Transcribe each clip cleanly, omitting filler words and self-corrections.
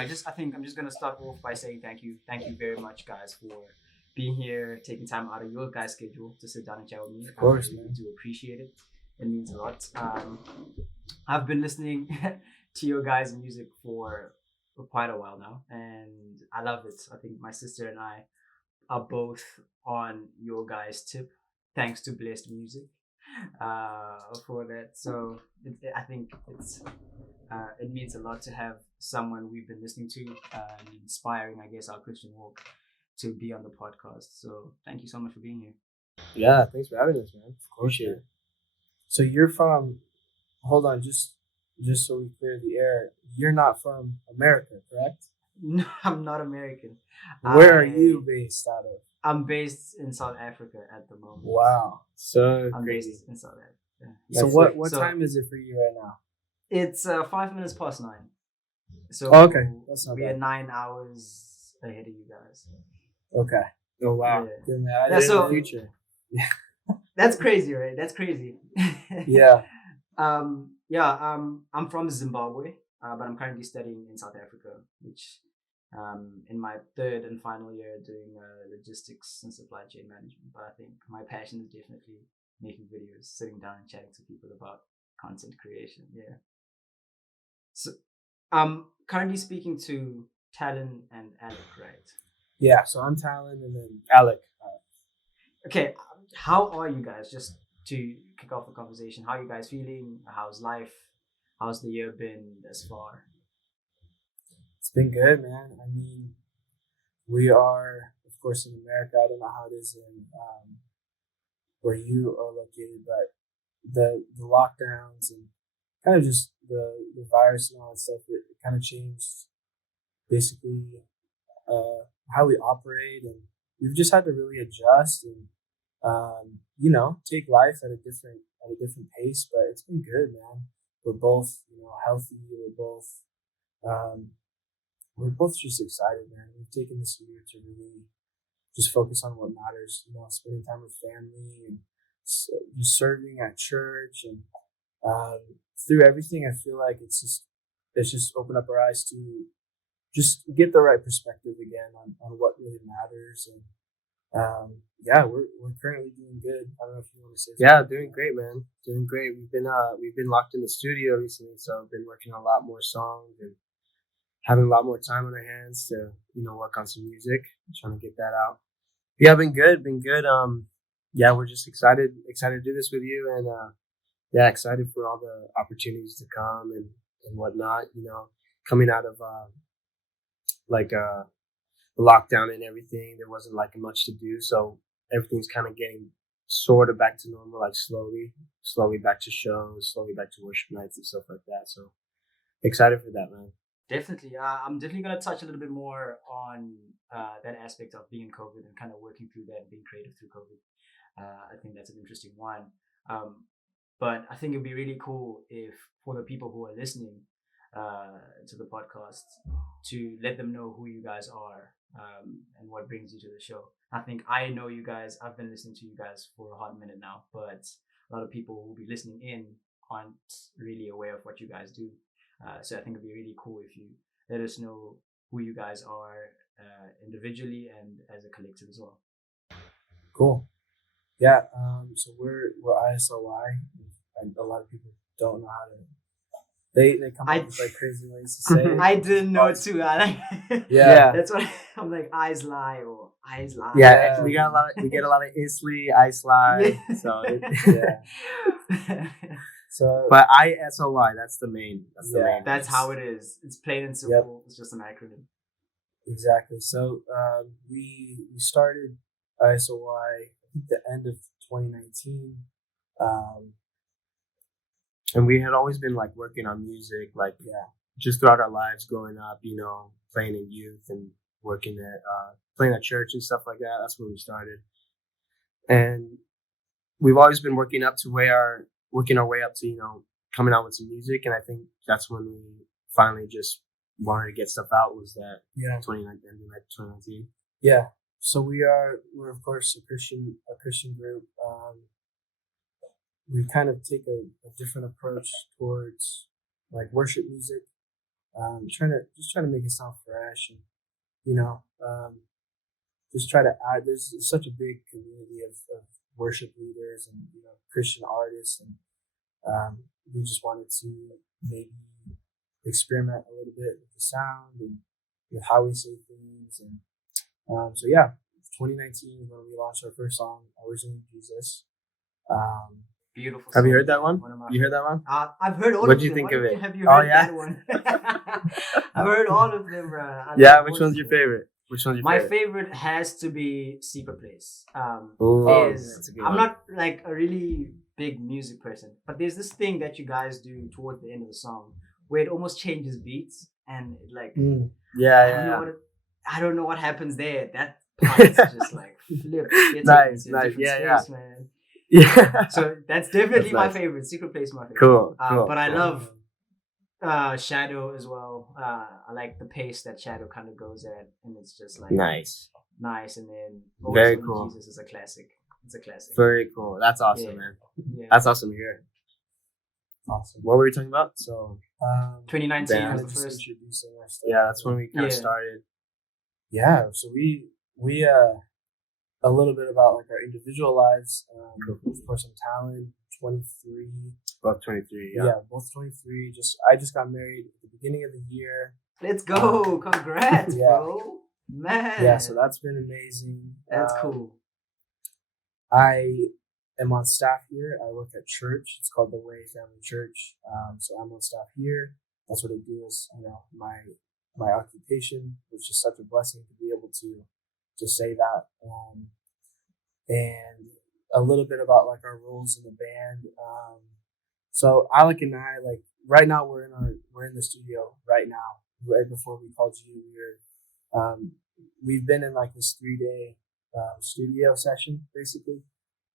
I think I'm just gonna start off by saying thank you very much, guys, for being here, taking time out of your guys' schedule to sit down and chat with me. Of I course, really man. do appreciate it. It means a lot. I've been listening to your guys' music for quite a while now, and I love it. I think my sister and I are both on your guys' tip, thanks to Blessed Music for that. So I think it means a lot to have someone we've been listening to and inspiring, I guess, our Christian walk to be on the podcast. So thank you so much for being here. Yeah, thanks for having us, man. Of course, yeah. So you're from? Hold on, just so we clear the air. You're not from America, correct? No, I'm not American. Where are you based out of? I'm based in South Africa at the moment. Wow, so I'm crazy. based in South Africa. So what time is it for you right now? It's 5 minutes past 9. So okay, that's not we bad. are 9 hours ahead of you guys. Okay. Oh wow. Yeah. Good, man. I didn't know the future. That's crazy, right? That's crazy. Yeah. I'm from Zimbabwe, but I'm currently studying in South Africa, which in my third and final year doing logistics and supply chain management. But I think my passion is definitely making videos, sitting down and chatting to people about content creation. Yeah. So I'm currently speaking to Talon and Alec, right? Yeah, so I'm Talon and then Alec. Okay, how are you guys? Just to kick off the conversation, how are you guys feeling? How's life? How's the year been thus far? It's been good, man. I mean, we are, of course, in America. I don't know how it is in where you are located, but the lockdowns and kind of just the virus and all that stuff, it kind of changed basically how we operate, and we've just had to really adjust and take life at a different pace. But it's been good, man. We're both healthy. Um, we're both just excited, man. We've taken this year to really just focus on what matters. Spending time with family and just serving at church, and through everything, I feel like it's just opened up our eyes to just get the right perspective again on what really matters. And we're currently doing good. I don't know if you want to say something. Yeah, doing great, man. Doing great. We've been locked in the studio recently, so I've been working on a lot more songs and having a lot more time on our hands to work on some music, trying to get that out. Yeah, been good. We're just excited to do this with you, and excited for all the opportunities to come and whatnot. Coming out of the lockdown and everything, there wasn't like much to do, so everything's kind of getting sort of back to normal, like slowly back to shows, slowly back to worship nights and stuff like that. So excited for that, man. Definitely. I'm definitely going to touch a little bit more on that aspect of being in COVID and kind of working through that and being creative through COVID. I think that's an interesting one. But I think it'd be really cool if, for the people who are listening to the podcast, to let them know who you guys are and what brings you to the show. I think I know you guys. I've been listening to you guys for a hot minute now, but a lot of people who will be listening in aren't really aware of what you guys do. So I think it'd be really cool if you let us know who you guys are individually and as a collective as well. Cool. Yeah. So we're ISLY, and a lot of people don't know how to. They come up with like crazy ways to say it. I didn't know too. Yeah. That's what I'm like. ISLY or ISLY. Yeah, we get a lot of ISLY, ISLY. So So, but ISLY, that's the main. That's how it is. It's plain and simple. Yep. It's just an acronym. Exactly. So we started ISLY at the end of 2019. And we had always been like working on music, just throughout our lives growing up, playing in youth and working at playing at church and stuff like that. That's where we started. And we've always been working our way up to, coming out with some music. And I think that's when we finally just wanted to get stuff out, was that 2019. Yeah. So we're of course a Christian group. We kind of take a different approach towards like worship music. Trying to make it sound fresh, and you know, just try to add. There's such a big community of worship leaders and Christian artists, and we just wanted to maybe experiment a little bit with the sound and with how we say things, and so yeah, 2019 when we launched our first song, Originally Jesus. Beautiful. Have you song. heard that one? of my You heard that one? I've heard all What'd of you them. think Why of don't it? Have you Oh, heard yeah? that one? I've heard all of them, bro. I Yeah, love which voices one's your of them. favorite? Which one's your My favorite? favorite has to be Secret Place. Ooh, Is that's a good I'm one. not like a really big music person, but there's this thing that you guys do towards the end of the song where it almost changes beats and it, like Yeah, I don't know what I don't know what happens there. That part is just like flip. It's Nice, into a nice. different Yeah, space, man. yeah. So that's definitely That's my nice. favorite. Secret Place, is my favorite. Cool, cool. But I cool. love Shadow as well. I like the pace that Shadow kind of goes at, and it's just like Nice. nice. And then Very Always cool. Jesus is a classic. It's a classic. Very cool. That's awesome, Yeah. man. Yeah. That's awesome to hear. Awesome. What were we talking about? So 2019 Damn. was the Just first. introducing our stuff. yeah, that's when we kind of Yeah. started. Yeah, so we a little bit about like our individual lives. Of course, I'm Talon, 23. About 23. Yeah, Yeah. both 23. I just got married at the beginning of the year. Let's go! Congrats, yeah. bro. Man. Yeah, so that's been amazing. That's cool. I am on staff here. I work at church. It's called the Way Family Church. So I'm on staff here. That's what I do. Is my occupation, which is such a blessing to be able to say that. And a little bit about like our roles in the band. So Alec and I, like right now we're in the studio right now. Right before we called you, we've been in like this 3-day studio session basically.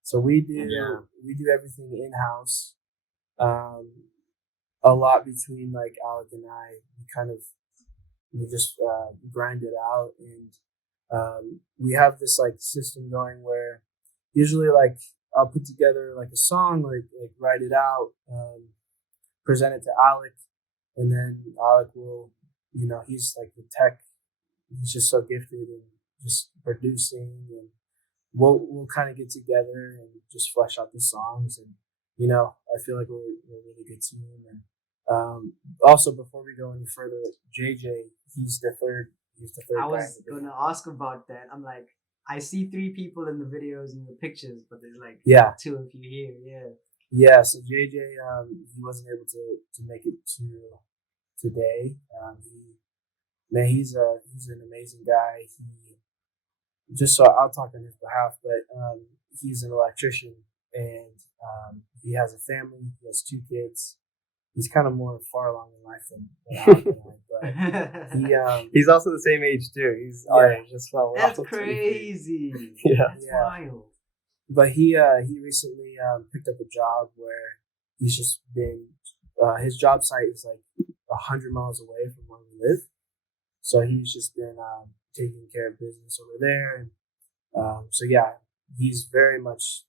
So we do everything in house. A lot between like Alec and I, we just grind it out, and we have this like system going where usually like I'll put together like a song, like write it out, present it to Alec, and then Alec will, he's like the tech. He's just so gifted in just producing, and we'll kind of get together and just flesh out the songs, and I feel like we're a really good team. And also before we go any further, JJ, he's the third I guy. was gonna ask about that. I'm like, I see 3 people in the videos and the pictures, but there's like 2 of you here. Yeah. Yeah, so JJ, he wasn't able to make it to today. He's an amazing guy. I'll talk on his behalf, but he's an electrician, and he has a family. He has 2 kids. He's kind of more far along in life than I, but He's also the same age too. He's our age as well. We're That's all 23. crazy. Yeah. That's wild. But he recently picked up a job where he's just been his job site is like 100 miles away from where we live, so he's just been taking care of business over there, and so yeah, he's very much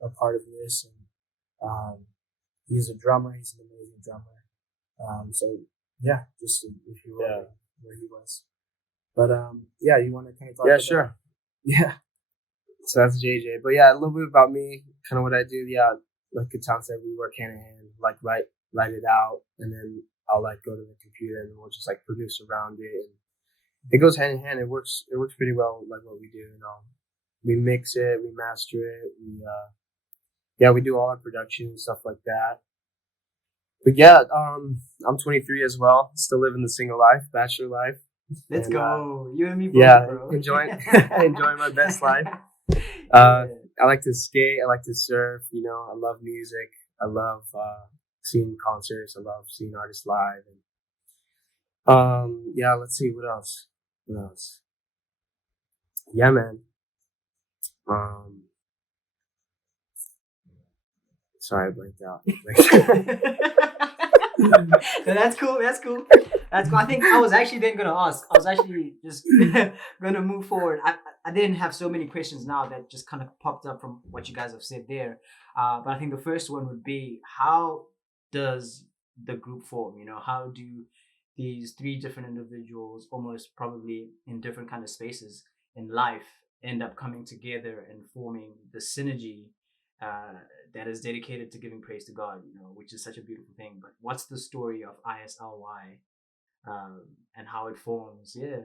a part of this, and he's a drummer. He's an amazing drummer. So yeah, just if you were where he was, but yeah, you want to kind of talk? Yeah, about sure. Yeah. So that's JJ. But yeah, a little bit about me, kind of what I do. Yeah, like Tom said, we work hand in hand, like write it out, and then I'll like go to the computer and we'll just like produce around it. And it goes hand in hand. It works pretty well, like what we do. We mix it, we master it, we do all our production and stuff like that. But yeah, I'm 23 as well, still living the single life, bachelor life. Let's go. You and me both, Yeah, bro. enjoying my best life. Yeah. I like to skate. I like to surf. I love music. I love seeing concerts. I love seeing artists live. And yeah, let's see what else. Yeah, man. Sorry, I blanked out. No, that's cool. I think I was actually then gonna ask. I was actually just gonna move forward. I didn't have so many questions now that just kind of popped up from what you guys have said there. But I think the first one would be, how does the group form? How do these three different individuals, almost probably in different kind of spaces in life, end up coming together and forming the synergy uh, that is dedicated to giving praise to God, which is such a beautiful thing. But what's the story of ISLY, and how it forms? Yeah.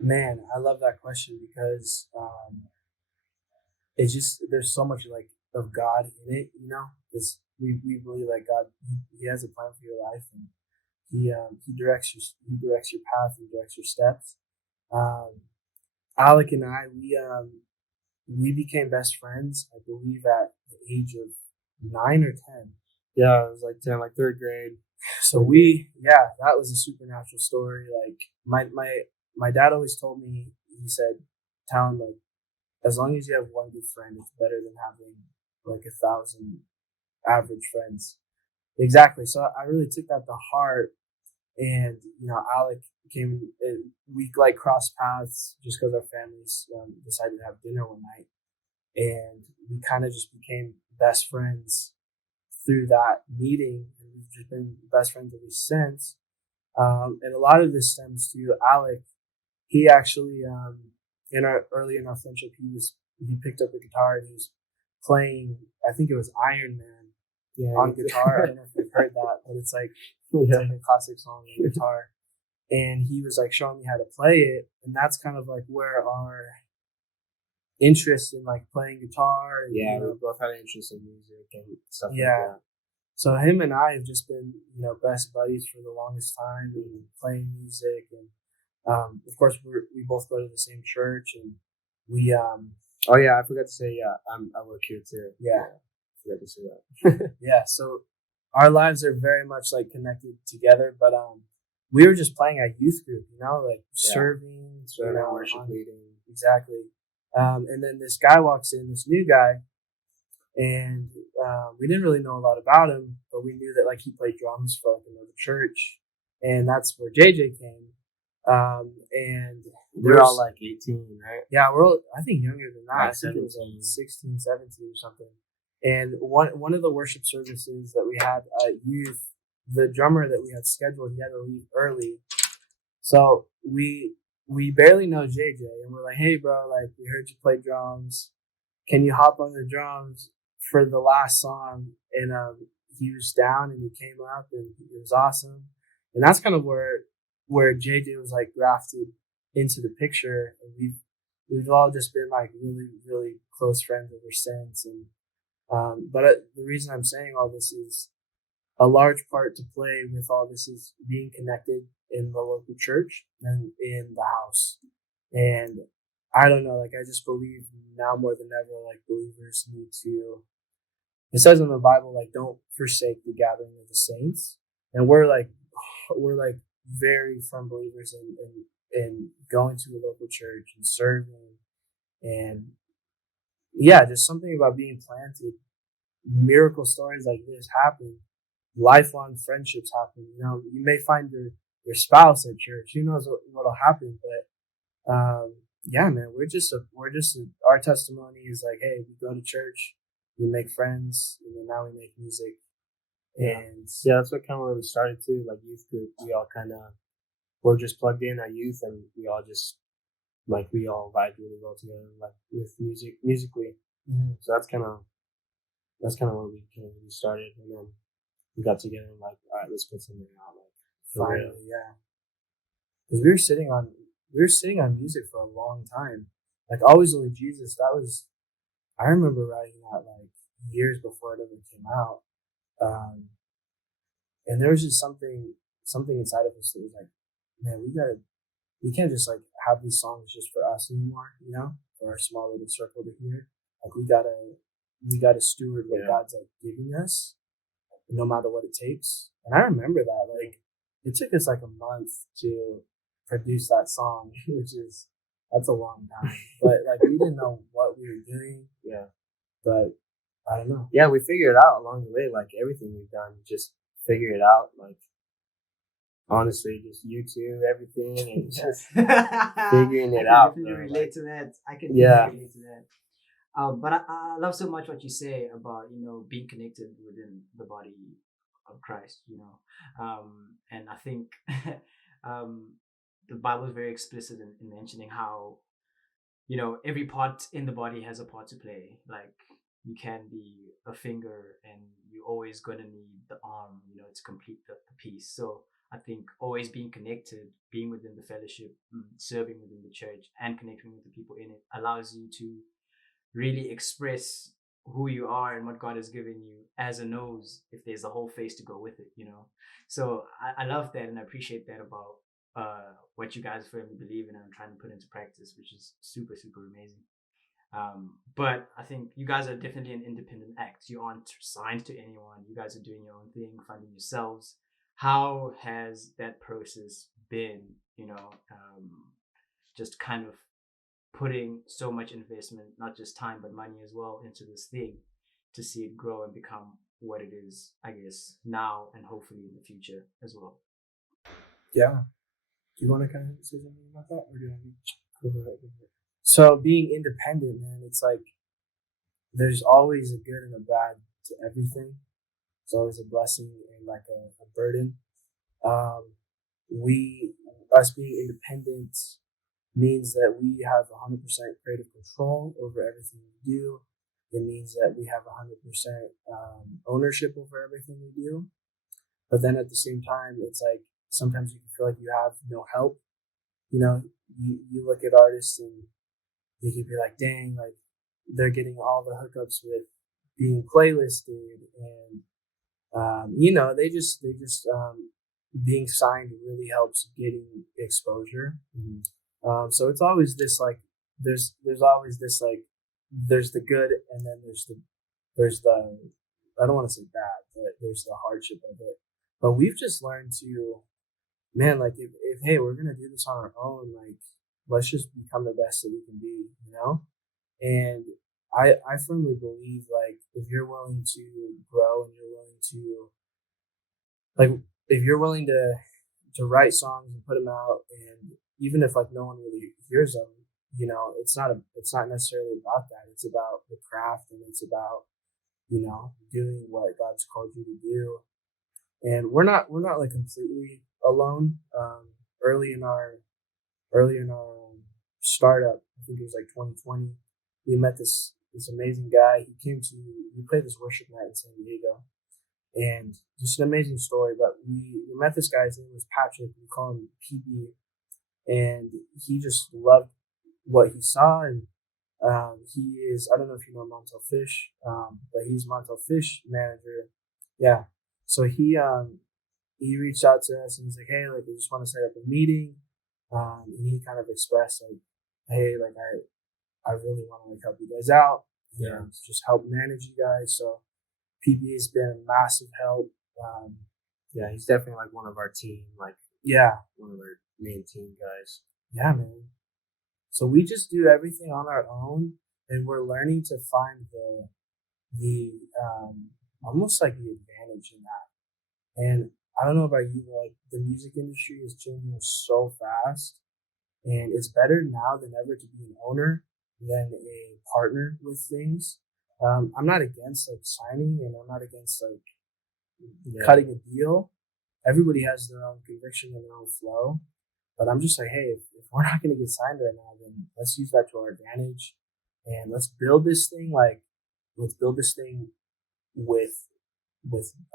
Man, I love that question because it's just there's so much like of God in it, Because we believe that God he has a plan for your life, and he directs your path and directs your steps. Um, Alec and I we became best friends, I believe, at the age of 9 or 10. Yeah, it was like 10, like third grade. So that was a supernatural story. Like my dad always told me, he said, Talon, like, as long as you have one good friend, it's better than having like 1,000 average friends. Exactly. So I really took that to heart. And, Alec came, we like crossed paths just because our families decided to have dinner one night. And we kind of just became best friends through that meeting. And we've just been best friends ever since. And a lot of this stems to Alec. He actually, early in our friendship, he picked up a guitar and he was playing, I think it was Iron Man on guitar. I don't know if you've heard that, but it's like a classic song on guitar. And he was like showing me how to play it. And that's kind of like where our interest in like playing guitar. And, we both had an interest in music and stuff like that. So him and I have just been, best buddies for the longest time and playing music. And of course, we both go to the same church, and we. Oh yeah, I forgot to say. Yeah, I work here too. Yeah, I forgot to say that. Yeah, so our lives are very much like connected together. But we were just playing at youth group, like serving, worship leading. Exactly. And then this guy walks in, this new guy, and we didn't really know a lot about him, but we knew that like he played drums for like another church, and that's where JJ came. And we're all like 18, right? Yeah, we're all, I think, younger than that. Like I think it was like 16, 17 or something. And one of the worship services that we had at youth, the drummer that we had scheduled, he had to leave early. So we barely know JJ, and we're like, hey, bro, like, we heard you play drums. Can you hop on the drums for the last song? And he was down, and he came up, and it was awesome. And that's kind of where JJ was like grafted into the picture, and we've all just been like really, really close friends ever since. And but the reason I'm saying all this is a large part to play with all this is being connected in the local church and in the house. And I don't know, like, I just believe now more than ever, like, believers need to, it says in the Bible, like, don't forsake the gathering of the saints. And we're like very firm believers in going to a local church and serving. And yeah, just something about being planted. Miracle stories like this happen. Lifelong friendships happen. You may find your spouse at church. Who knows what'll happen? But yeah, man, our testimony is like, hey, we go to church, we make friends, and then now we make music. And yeah, that's what kind of where we started too. Like youth group, we all kind of were just plugged in at youth, and we all just we all vibe really well together, like with musically. Mm-hmm. So that's kind of where we started, and then we got together and like, all right, let's put something out. Like finally, yeah, because we were sitting on music for a long time. Like Always Only Jesus, I remember writing that like years before it ever came out. And there was just something inside of us that was like, man, we can't just like have these songs just for us anymore, for our small little circle to hear. Like we gotta steward what God's like giving us, no matter what it takes. And I remember that, like, it took us like a month to produce that song, that's a long time. But like we didn't know what we were doing. Yeah. But I don't know. Yeah, we figured it out along the way, like everything we've done, just figure it out, like honestly, just YouTube everything and just figuring it out. I can relate to that. Relate to that. But I love so much what you say about being connected within the body of Christ, and I think the Bible is very explicit in mentioning how every part in the body has a part to play. Like you can be a finger and you're always going to need the arm, to complete the piece. So I think always being connected, being within the fellowship, serving within the church, and connecting with the people in it allows you to really express who you are and what God has given you as a nose, if there's a whole face to go with it. So I love that, and I appreciate that about what you guys firmly believe in and are trying to put into practice, which is super, super amazing. But I think you guys are definitely an independent act. You aren't signed to anyone. You guys are doing your own thing, funding yourselves. How has that process been, just kind of putting so much investment, not just time, but money as well, into this thing to see it grow and become what it is, I guess, now and hopefully in the future as well? Yeah. Do you want to kind of say something about that, or do you want to go ahead? So being independent, man, it's like there's always a good and a bad to everything. It's always a blessing and like a burden. Us being independent means that we have 100% creative control over everything we do. It means that we have 100% ownership over everything we do. But then at the same time, it's like sometimes you can feel like you have no help. You look at artists and you can be like, dang, like they're getting all the hookups with being playlisted, and they just being signed really helps getting exposure. Mm-hmm. So it's always this like there's always this like there's the good, and then there's the I don't want to say bad, but there's the hardship of it. But we've just learned to, man, like if hey, we're gonna do this on our own, like let's just become the best that we can be. And I firmly believe, like, if you're willing to grow and you're willing to, like, if you're willing to write songs and put them out, and even if like no one really hears them, it's not necessarily about that. It's about the craft, and it's about doing what God's called you to do. And we're not like completely alone. Early in our startup, I think it was like 2020, we met this amazing guy. We played this worship night in San Diego, and just an amazing story. But we met this guy. His name was Patrick. We call him PB, and he just loved what he saw. And he is, I don't know if you know Montel Fish, but he's Montel Fish manager. Yeah. So he reached out to us and he's like, hey, like I just want to set up a meeting. And he kind of expressed like, hey, like I really want to like help you guys out and just help manage you guys. So PB has been a massive help. Yeah, he's definitely like one of our team, like one of our main team guys. Yeah, man. So we just do everything on our own, and we're learning to find the almost like the advantage in that. And I don't know about you, but like the music industry is changing so fast, and it's better now than ever to be an owner than a partner with things. I'm not against like signing, and I'm not against like cutting a deal. Everybody has their own conviction and their own flow. But I'm just like, hey, if we're not going to get signed right now, then let's use that to our advantage, and let's build this thing. Let's build this thing with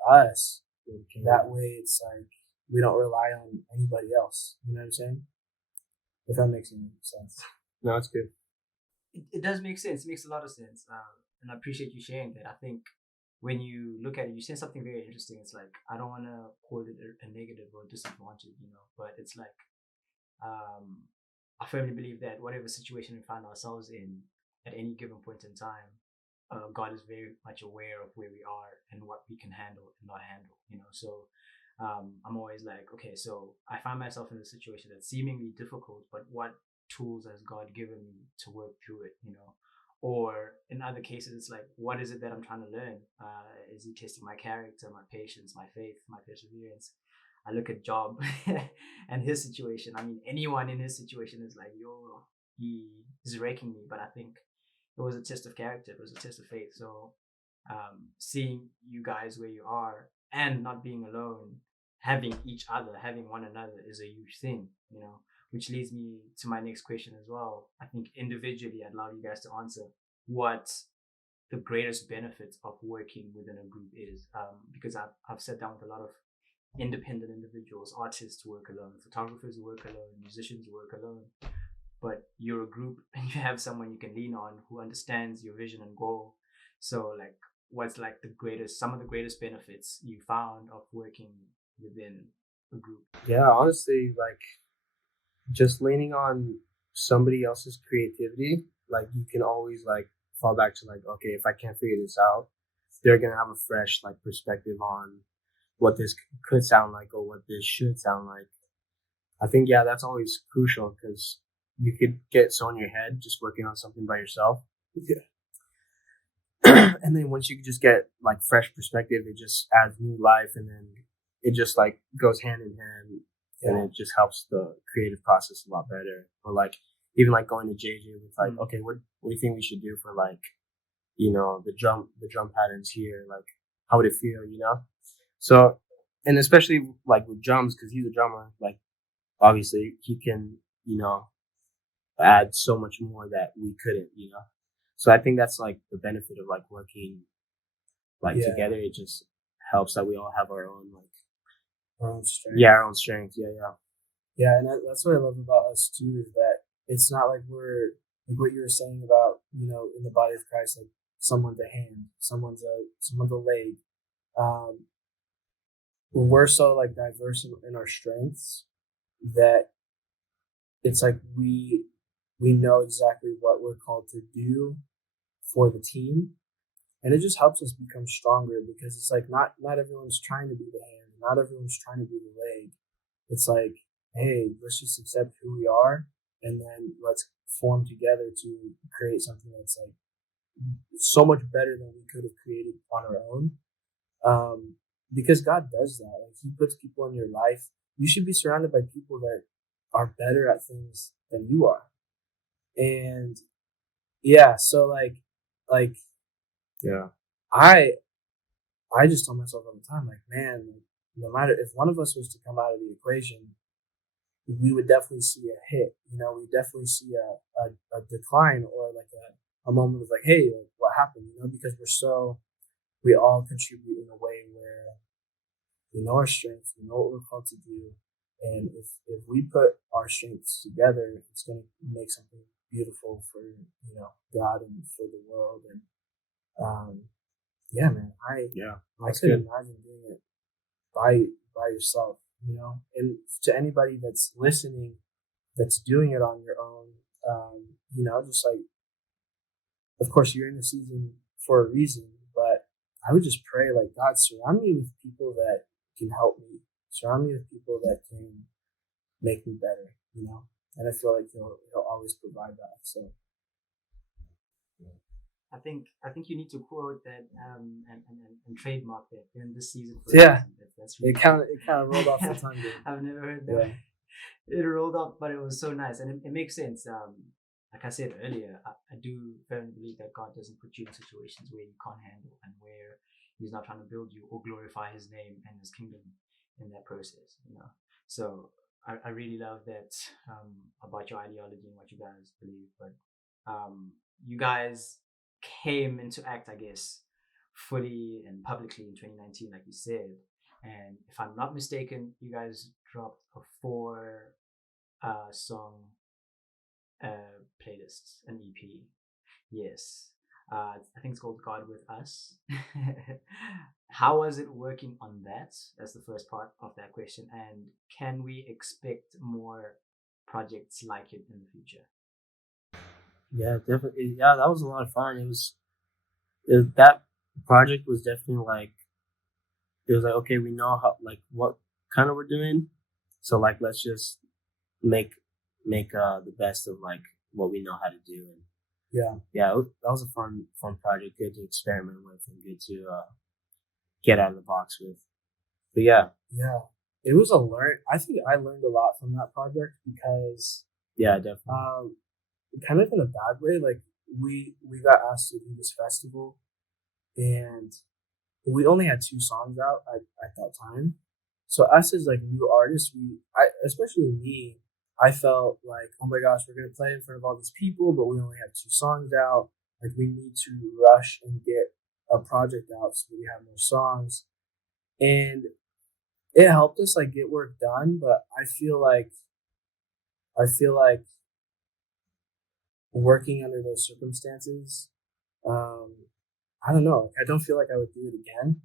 us. Okay. That way, it's like we don't rely on anybody else. You know what I'm saying? If that makes any sense. No, it's good. It does make sense. It makes a lot of sense, and I appreciate you sharing that. I think when you look at it, you say something very interesting. It's like, I don't want to call it a negative or disadvantage, but it's like, I firmly believe that whatever situation we find ourselves in at any given point in time, God is very much aware of where we are and what we can handle and not handle. So I'm always like, okay, so I find myself in a situation that's seemingly difficult, but what tools has God given me to work through it? Or in other cases, it's like, what is it that I'm trying to learn? Is he testing my character, my patience, my faith, my perseverance? I look at Job and his situation. I mean, anyone in his situation is like, he is wrecking me. But I think it was a test of character. It was a test of faith. So seeing you guys where you are and not being alone, having each other, having one another is a huge thing, you know, which leads me to my next question as well. I think individually, I'd love you guys to answer what the greatest benefit of working within a group is, because I've sat down with a lot of independent individuals, artists who work alone, photographers who work alone, musicians who work alone, but you're a group and you have someone you can lean on who understands your vision and goal. So like, what's like some of the greatest benefits you found of working within a group? Yeah, honestly, like just leaning on somebody else's creativity, like you can always like fall back to like, okay, if I can't figure this out, they're gonna have a fresh like perspective on what this could sound like or what this should sound like. I think yeah, that's always crucial because you could get so in your head just working on something by yourself. Yeah. And then once you just get like fresh perspective, it just adds new life, and then it just like goes hand in hand, and it just helps the creative process a lot better. Or like even like going to JJ with like, okay, what do you think we should do for like, you know, the drum patterns here, like how would it feel, you know? So, and especially like with drums, because he's a drummer, like obviously he can, you know, add so much more that we couldn't, you know. So I think that's like the benefit of like working like together. It just helps that we all have our own like our own strength. Yeah, our own strength. Yeah, and that's what I love about us too, is that it's not like we're like what you were saying about, you know, in the body of Christ, like someone's a hand, someone's a leg. We're so like diverse in our strengths that it's like we know exactly what we're called to do for the team, and it just helps us become stronger, because it's like not everyone's trying to be the hand, not everyone's trying to be the leg. It's like, hey, let's just accept who we are, and then let's form together to create something that's like so much better than we could have created on our own. Because God does that. Like He puts people in your life. You should be surrounded by people that are better at things than you are. And yeah, so like yeah, I just tell myself all the time, like, man, no matter if one of us was to come out of the equation, we would definitely see a hit. You know, we definitely see a decline, or like a moment of like, hey, like, what happened? You know, because we all contribute in a way where we know our strengths, we know what we're called to do, and if we put our strengths together, it's going to make something beautiful for, you know, God and for the world. And yeah, man, I couldn't imagine doing it by yourself, you know. And to anybody that's listening, that's doing it on your own, you know, just like, of course, you're in the season for a reason, but I would just pray, like, God, surround me with people that can help me. Surround me with people that can make me better, you know. And I feel like he'll always provide that. So I think you need to quote that and trademark that in this season. That's really it kind of rolled off the tongue. I've never heard that. It rolled off, but it was so nice, and it makes sense. Like I said earlier, I do firmly believe that God doesn't put you in situations where you can't handle, and where He's not trying to build you or glorify His name and His kingdom in that process, you know. So I really love that about your ideology and what you guys believe. But you guys came into act, I guess, fully and publicly in 2019, like you said. And if I'm not mistaken, you guys dropped a 4 song playlist, an EP. Yes. I think it's called God with Us. How was it working on that? That's the first part of that question. And can we expect more projects like it in the future? Yeah, definitely. Yeah, that was a lot of fun. That project was definitely like, it was like, okay, we know how, like, what kind of we're doing. So like, let's just make the best of like what we know how to do. And yeah, that was a fun project. Good to experiment with and good to get out of the box with. But yeah, it was I think I learned a lot from that project, because definitely. Kind of in a bad way. Like we got asked to do this festival, and we only had 2 songs out at that time. So us as like new artists, especially me, I felt like, oh my gosh, we're gonna play in front of all these people, but we only have 2 songs out. Like we need to rush and get a project out so we have more songs. And it helped us like get work done, but I feel like working under those circumstances, um, I don't know. Like, I don't feel like I would do it again.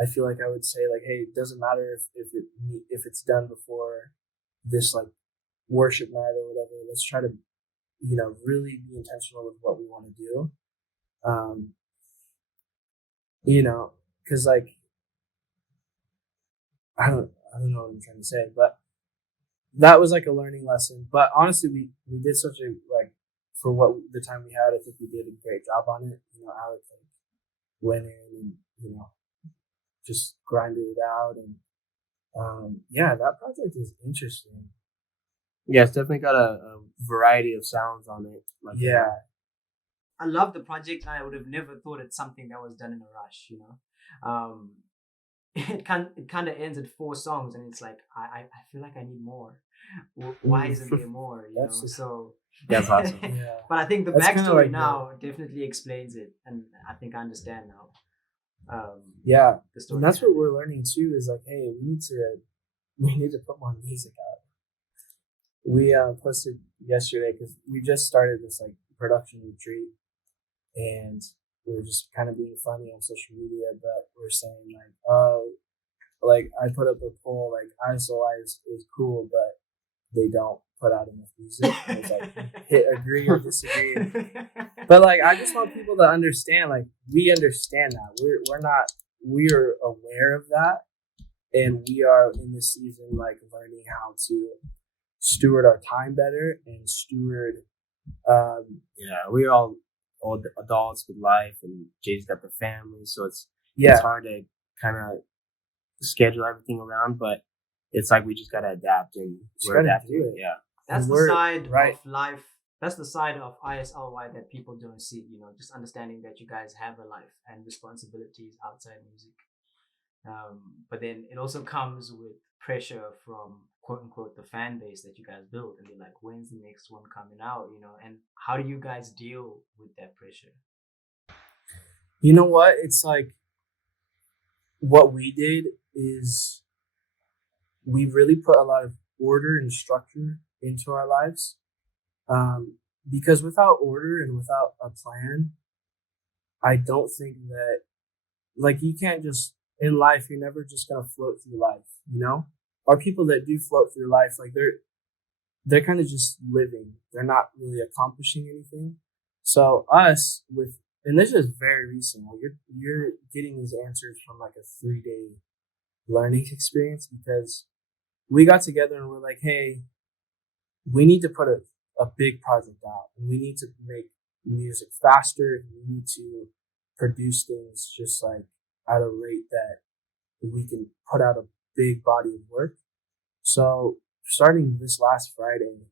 I feel like I would say like, hey, it doesn't matter if it's done before this like worship night or whatever. Let's try to really be intentional with what we want to do. Um, because like I don't know what I'm trying to say, but that was like a learning lesson. But honestly, we did such a like for what the time we had. I think we did a great job on it. Alec like went in and just grinded it out, and yeah, that project is interesting. Yeah, it's definitely got a variety of sounds on it. Like Yeah, I love the project, and I would have never thought it's something that was done in a rush. It kind of ends at 4 songs, and it's like I feel like I need more. Why isn't there more? So that's awesome. yeah. But I think the That's kinda backstory like now definitely explains it, and I think I understand now. Yeah, The story. and that's what we're learning too. Is like, hey, we need to put more music out. We posted yesterday because we just started this like production retreat, and we were just kind of being funny on social media. But we're saying like, oh, like I put up a poll like ISLY is cool, but they don't put out enough music. And it's like hit agree or disagree. But like I just want people to understand, like we understand that we're aware of that, and we are in this season like learning how to steward our time better and steward. Yeah, we're all adults with life, and Jay's got the family, so it's hard to kind of schedule everything around, but it's like we just gotta adapt, and we're adapting. Yeah, that's the side of life. That's the side of ISLY that people don't see. Just understanding that you guys have a life and responsibilities outside music. But then it also comes with pressure from quote unquote the fan base that you guys built, and they're like, when's the next one coming out? And how do you guys deal with that pressure? You know what? It's like what we did is we really put a lot of order and structure into our lives. Because without order and without a plan, I don't think that like you can't just in life, you're never just gonna float through life, Or people that do float through life, like they're kind of just living. They're not really accomplishing anything. So and this is very recent. Like you're getting these answers from like a 3-day learning experience, because we got together and we're like, hey, we need to put a big project out, and we need to make music faster, and we need to produce things just like at a rate that we can put out a big body of work. So starting this last Friday,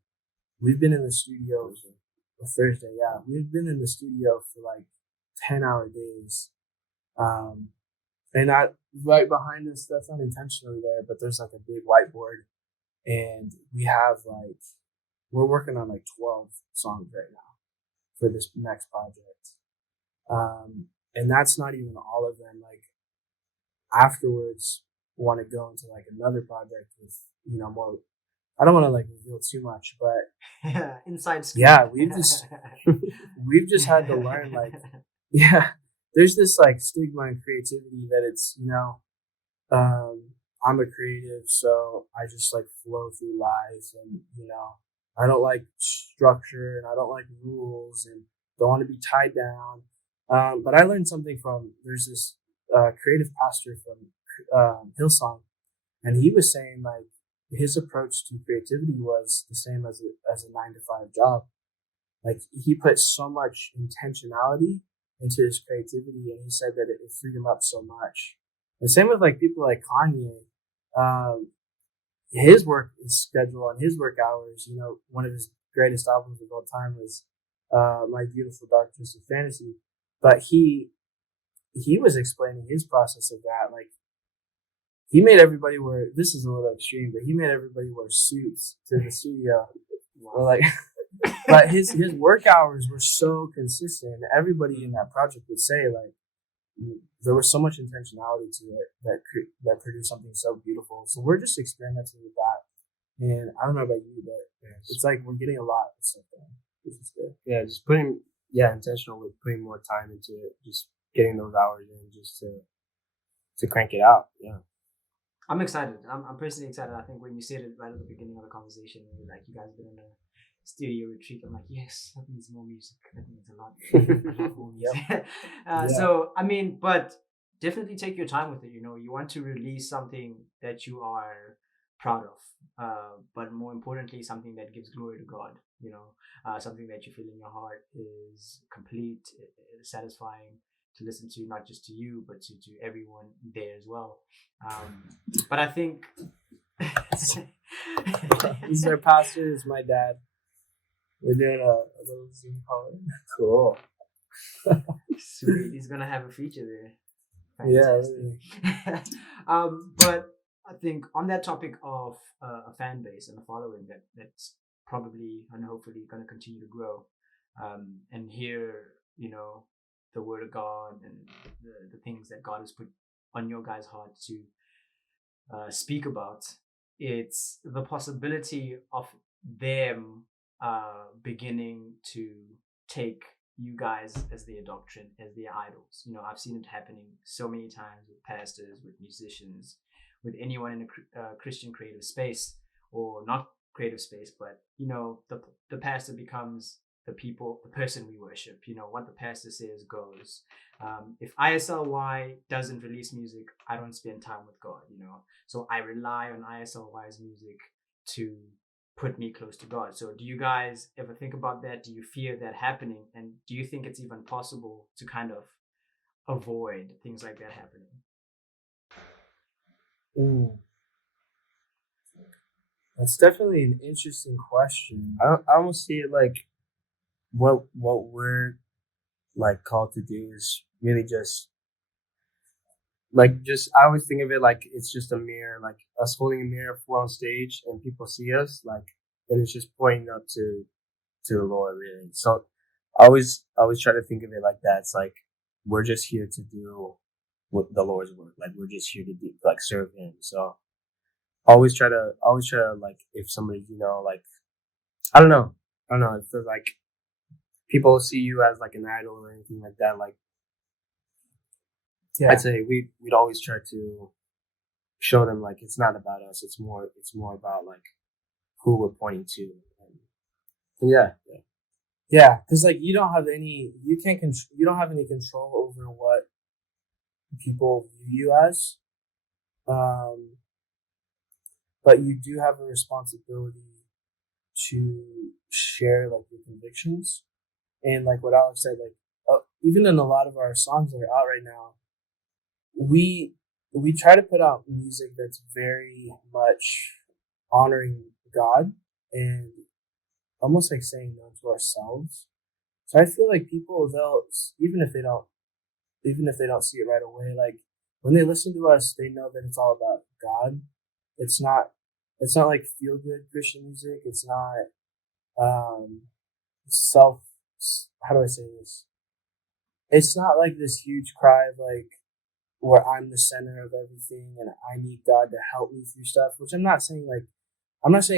we've been in the studio, or Thursday, yeah, we've been in the studio for like 10-hour days. And right behind us, that's unintentionally there, but there's like a big whiteboard, and we have like, we're working on like 12 songs right now for this next project. And that's not even all of them. Like afterwards, want to go into like another project with, more, I don't want to like reveal too much, but inside scoop. Yeah, we've just had to learn like, yeah, there's this like stigma in creativity that it's, I'm a creative, so I just like flow through life, and, I don't like structure, and I don't like rules, and don't want to be tied down. But I learned something there's this creative pastor from Hillsong, and he was saying like his approach to creativity was the same as a 9-to-5 job. Like he put so much intentionality into his creativity, and he said that it freed him up so much. And same with like people like Kanye. His work is schedule and his work hours. One of his greatest albums of all time was My Beautiful Dark Twisted Fantasy. But he he was explaining his process of that. Like, he made everybody wear, this is a little extreme, but he made everybody wear suits to the studio. Or like, but his work hours were so consistent. Everybody in that project would say, like, there was so much intentionality to it that produced something so beautiful. So we're just experimenting with that. And I don't know about you, but it's like we're getting a lot of stuff done, which is good. Yeah, just intentional with putting more time into it, just getting those hours in just to crank it out. Yeah. I'm excited. I'm personally excited. I think when you said it right at the beginning of the conversation, like you guys have been in a studio retreat, I'm like, yes, that means more music. That means a lot more music. So, I mean, but definitely take your time with it. You know, you want to release something that you are proud of, but more importantly, something that gives glory to God. You know, something that you feel in your heart is complete, satisfying to listen to, not just to you, but to everyone there as well. But I think he's our pastor. Is my dad. We're doing a little Zoom call. Cool. Sweet. He's gonna have a feature there. Fantastic. Yeah. But I think on that topic of a fan base and a following that's probably and hopefully going to continue to grow, and hear, you know, the word of God and the things that God has put on your guys' heart to speak about. It's the possibility of them beginning to take you guys as their doctrine, as their idols. You know, I've seen it happening so many times with pastors, with musicians, with anyone in a Christian creative space, or not creative space, but, you know, the pastor becomes the person we worship. You know, what the pastor says goes. If ISLY doesn't release music, I don't spend time with God, you know. So I rely on ISLY's music to put me close to God. So do you guys ever think about that? Do you fear that happening? And do you think it's even possible to kind of avoid things like that happening? That's definitely an interesting question. I almost see it like what we're like called to do is really just I always think of it like it's just a mirror, like us holding a mirror if we're on stage and people see us, like, and it's just pointing up to the Lord, really. So I always try to think of it like that. It's like we're just here to do what the Lord's work. Like we're just here to do, like, serve Him. So always try to like, if somebody, you know, like, I don't know, if they're like people see you as like an idol or anything like that, like, yeah, I'd say we'd always try to show them like it's not about us. It's more about like who we're pointing to. And yeah, because like you don't have any control over what people view you as, but you do have a responsibility to share like your convictions, and like what Alex said, like even in a lot of our songs that are out right now, we try to put out music that's very much honoring God and almost like saying no to ourselves. So I feel like people, they'll, even if they don't see it right away, like when they listen to us, they know that it's all about God. It's not like feel good Christian music. It's not how do I say this? It's not like this huge cry of like where I'm the center of everything and I need God to help me through stuff, which I'm not saying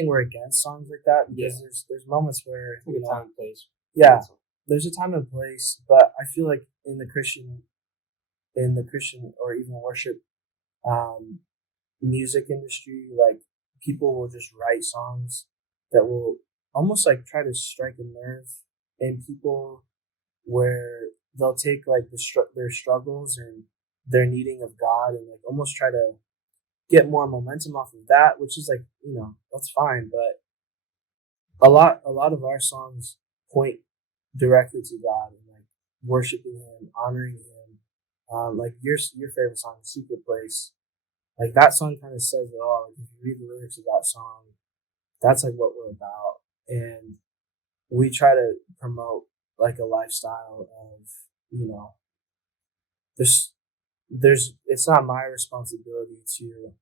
we're against songs like that, because there's moments where, you know, time and place. Yeah, there's a time and place, but I feel like in the Christian or even worship music industry, like people will just write songs that will almost like try to strike a nerve in people, where they'll take like their struggles and their needing of God and like almost try to get more momentum off of that, which is like, you know, that's fine, but a lot of our songs point directly to God and like worshiping Him, honoring Him. Like your favorite song, "Secret Place," like that song kind of says it all. Like if you read the lyrics of that song, that's like what we're about, and we try to promote like a lifestyle of, you know, this it's not my responsibility to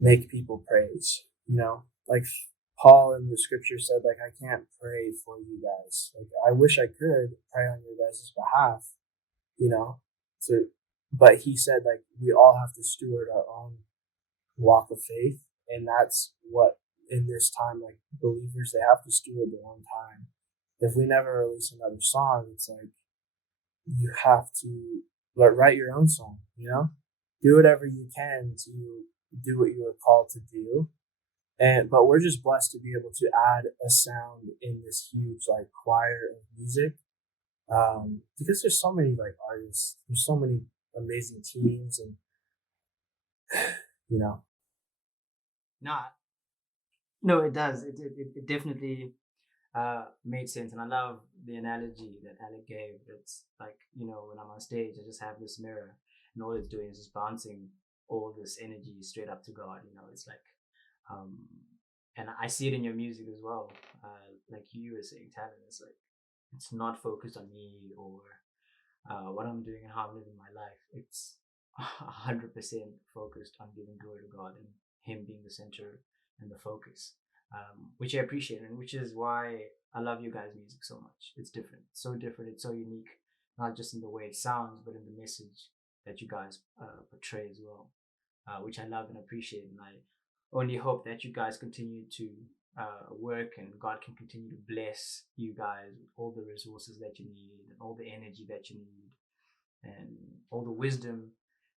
make people praise, like Paul in the scripture said, like, I can't pray for you guys. Like, I wish I could pray on your guys' behalf, you know, to, but he said, like, we all have to steward our own walk of faith. And that's what, in this time, like, believers, they have to steward their own time. If we never release another song, it's like, you have to write your own song, do whatever you can to do what you were called to do. But we're just blessed to be able to add a sound in this huge like choir of music, because there's so many like artists, there's so many amazing teams, and you know. Not. No, it does. It definitely made sense, and I love the analogy that Alec gave. It's like, when I'm on stage, I just have this mirror, and all it's doing is just bouncing all this energy straight up to God. It's like, and I see it in your music as well. Like you were saying, Talon, it's like it's not focused on me or what I'm doing and how I'm living my life. It's 100% focused on giving glory to God and Him being the center and the focus, which I appreciate, and which is why I love you guys' music so much. It's different, so different, it's so unique, not just in the way it sounds, but in the message that you guys portray as well, which I love and appreciate. And I only hope that you guys continue to work, and God can continue to bless you guys with all the resources that you need, and all the energy that you need, and all the wisdom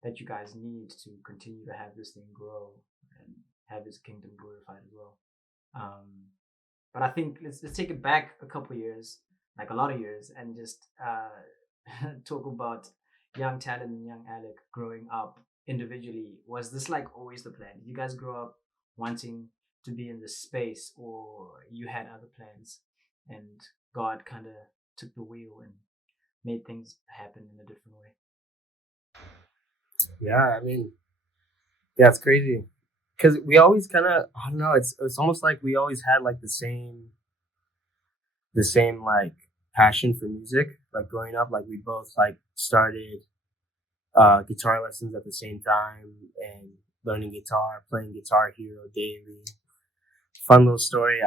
that you guys need to continue to have this thing grow and have His kingdom glorified as well. But I think let's take it back a couple of years, like a lot of years, and just talk about young Talon and young Alec growing up individually. Was this like always the plan? Did you guys grow up wanting to be in this space, or you had other plans and God kind of took the wheel and made things happen in a different way? Yeah, I mean, yeah, it's crazy because we always kind of, I don't know, it's almost like we always had like the same like passion for music. Like growing up, like we both like started guitar lessons at the same time and learning guitar, playing Guitar Hero daily. Fun little story.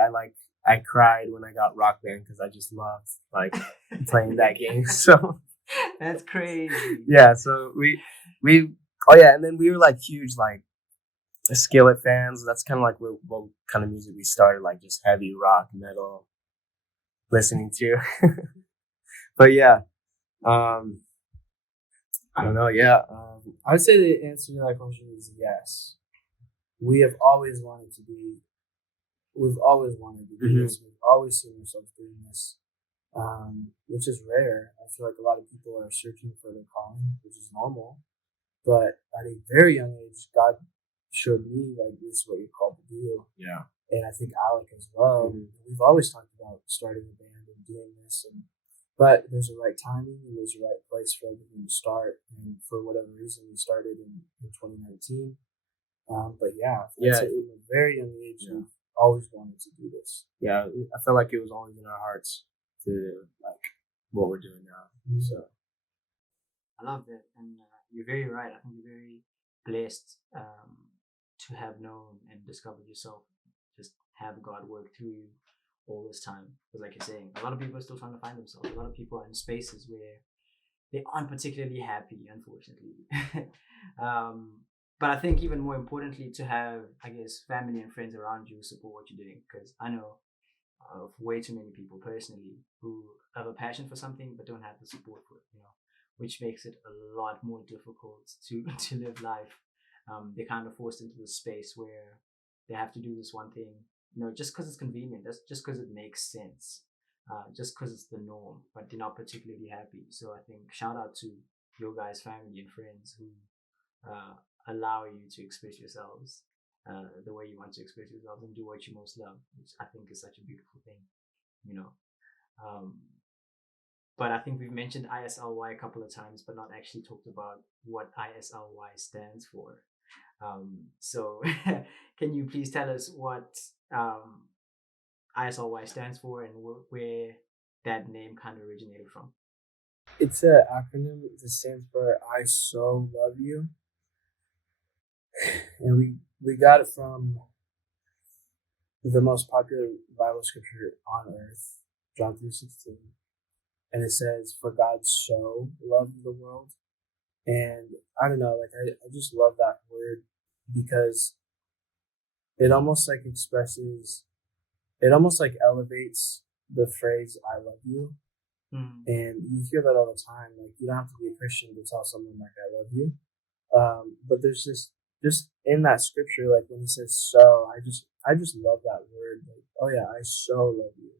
I cried when I got Rock Band because I just loved like playing that game. So that's crazy. Yeah, so we oh yeah, and then we were like huge like Skillet fans. That's kind of like what kind of music we started, like just heavy rock, metal, listening to. But yeah, I don't know. Yeah, I would say the answer to that question is yes. We've always wanted to do this. We've always seen ourselves doing this, which is rare. I feel like a lot of people are searching for their calling, which is normal. But at a very young age, God showed me like this is what you're called to do. Yeah. And I think Alec as well. We've always talked about starting a band and doing this, but there's a right timing and there's a right place for everything to start. And for whatever reason, we started in 2019. But yeah, from a very young age, we've always wanted to do this. Yeah, I felt like it was always in our hearts to like what we're doing now. Mm-hmm. So I love that, and you're very right. I think you're very blessed to have known and discovered yourself. Just have God work through you all this time. Because like you're saying, a lot of people are still trying to find themselves. A lot of people are in spaces where they aren't particularly happy, unfortunately. But I think even more importantly, to have, I guess, family and friends around you who support what you're doing. Because I know of way too many people personally who have a passion for something but don't have the support for it, which makes it a lot more difficult to live life. They're kind of forced into this space where they have to do this one thing, just because it's convenient, just because it makes sense, just because it's the norm, but they're not particularly happy. So I think shout out to your guys' family and friends who allow you to express yourselves the way you want to express yourselves and do what you most love, which I think is such a beautiful thing, But I think we've mentioned ISLY a couple of times, but not actually talked about what ISLY stands for. So can you please tell us what ISLY stands for and where that name kind of originated from? It's an acronym that stands for I So Love You. And we got it from the most popular Bible scripture on earth, John 3:16. And it says, for God so loved the world. And I don't know, like I just love that word because it almost like expresses, it almost like elevates the phrase I love you. And you hear that all the time. Like, you don't have to be a Christian to tell someone like I love you. But there's just in that scripture, like when he says so, I just love that word. Like, oh yeah, I so love you.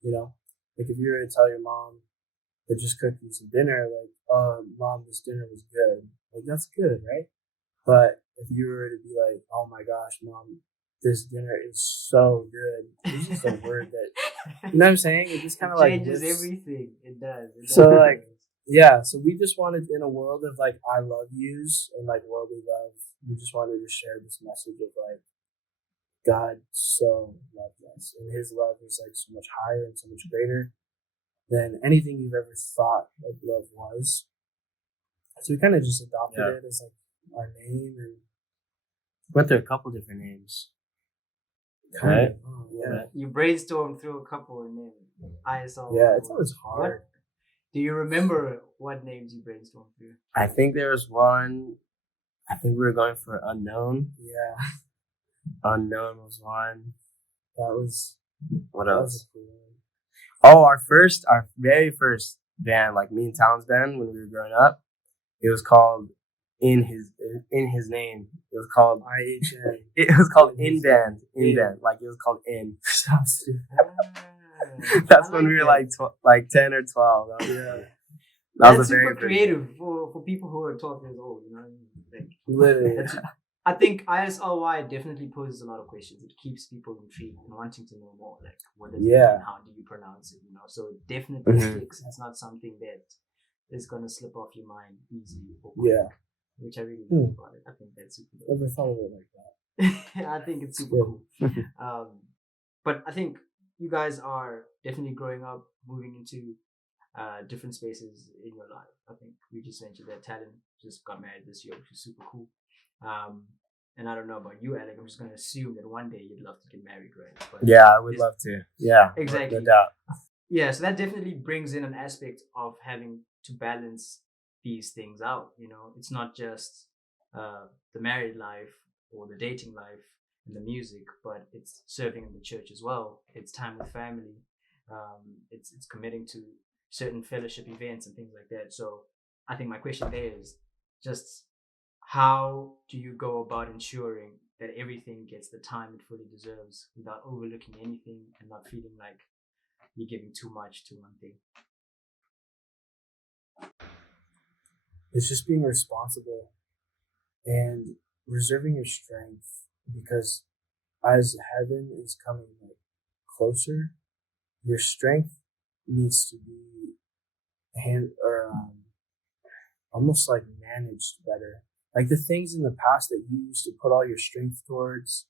You know, like if you were to tell your mom that just cooked you some dinner, like, oh mom, this dinner was good. Like, that's good, right? But if you were to be like, oh my gosh, mom, this dinner is so good. It's just a word that, you know what I'm saying? It just kind of like changes everything. It does. So like, yeah. So we just wanted, in a world of like I love yous and like worldly love, we just wanted to share this message of like God so loved us, and His love is like so much higher and so much greater than anything you've ever thought like love was. So we kind of just adopted it as like our name, and went through a couple different names. Right? Oh, yeah. You brainstormed through a couple and then ISLY. Yeah, it's always hard. Do you remember what names you brainstormed through? I think there was one. I think we were going for Unknown. Yeah. Unknown was one. That was. What else? Oh, our very first band, like me and Talon's band when we were growing up, it was called In His Name. It was called IHN. It was called In Band. Like it was called In. That's when we were like 10 or 12. That was super creative for people who are 12 years old. You know, like literally. I think ISLY definitely poses a lot of questions. It keeps people intrigued and wanting to know more. Like, what does it mean? How do you pronounce it? You know, so it definitely sticks. It's not something that is gonna slip off your mind easily. Or quick, which I really love about it. I think that's super cool. Never thought of it like that. I think it's super cool. But I think you guys are definitely growing up, moving into different spaces in your life. I think we just mentioned that Talon just got married this year, which is super cool. And I don't know about you, Alec. I'm just going to assume that one day you'd love to get married, right? But yeah, I would love to. Yeah, exactly. No doubt. Yeah, so that definitely brings in an aspect of having to balance these things out. You know, it's not just the married life or the dating life and the music, but it's serving in the church as well. It's time with family. It's committing to certain fellowship events and things like that. So I think my question there is just, how do you go about ensuring that everything gets the time it fully deserves without overlooking anything and not feeling like you're giving too much to one thing? It's just being responsible and reserving your strength, because as heaven is coming like closer, your strength needs to be almost like managed better. Like the things in the past that you used to put all your strength towards,